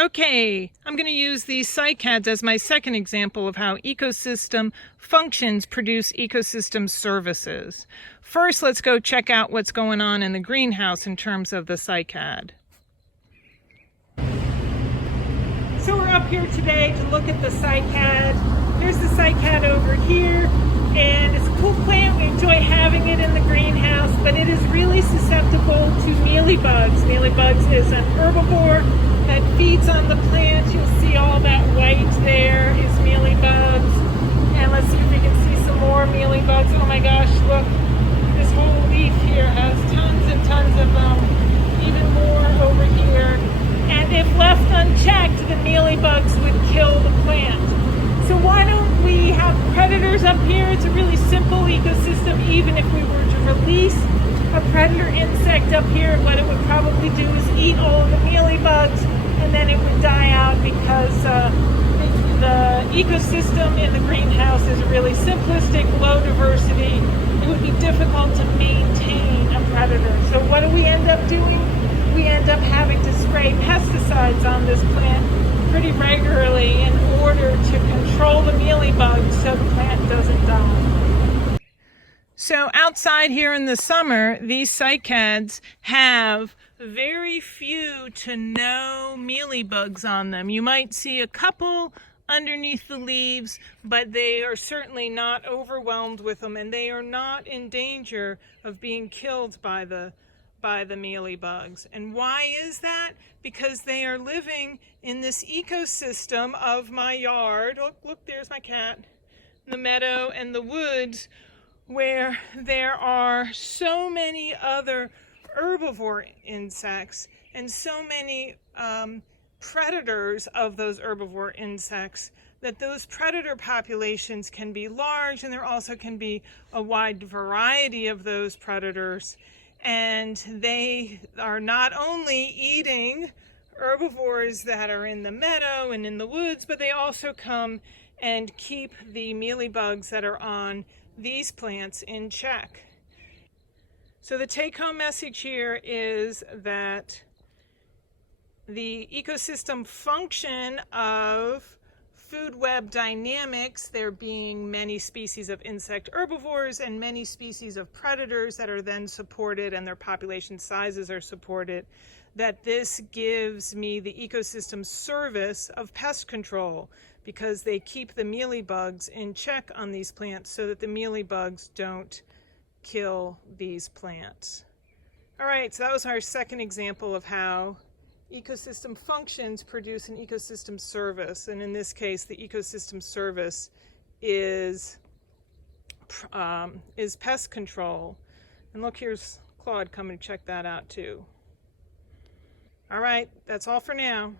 Okay, I'm going to use these cycads as my second example of how ecosystem functions produce ecosystem services. First, let's go check out what's going on in the greenhouse in terms of the cycad. So we're up here today to look at the cycad. There's the cycad over here, and it's a cool plant. We enjoy having it in the greenhouse, but it is really susceptible to mealybugs. Mealybugs is an herbivore that feeds on the plant. You'll see all that white there is mealybugs. And let's see if we can see some more mealybugs. Oh my gosh, look, this whole leaf here has tons and tons of them, even more over here. And if left unchecked, the mealybugs would kill the plant. So why don't we have predators up here? It's a really simple ecosystem. Even if we were to release a predator insect up here, what it would probably do is eat all of the mealybugs, and then it would die out because the ecosystem in the greenhouse is really simplistic, low diversity. It would be difficult to maintain a predator. So what do we end up doing? We end up having to spray pesticides on this plant pretty regularly in order to control the mealybugs so the plant doesn't die. So outside here in the summer, these cycads have very few to no mealybugs on them. You might see a couple underneath the leaves, but they are certainly not overwhelmed with them, and they are not in danger of being killed by the mealybugs. And why is that? Because they are living in this ecosystem of my yard. Look, there's my cat. The meadow and the woods, where there are so many other herbivore insects and so many predators of those herbivore insects that those predator populations can be large, and there also can be a wide variety of those predators. And they are not only eating herbivores that are in the meadow and in the woods, but they also come and keep the mealybugs that are on these plants in check. So the take-home message here is that the ecosystem function of food web dynamics, there being many species of insect herbivores and many species of predators that are then supported and their population sizes are supported, that this gives me the ecosystem service of pest control, because they keep the mealybugs in check on these plants so that the mealybugs don't kill these plants. All right, so that was our second example of how ecosystem functions produce an ecosystem service, and in this case the ecosystem service is pest control. And look, here's Claude coming to check that out too. All right, that's all for now.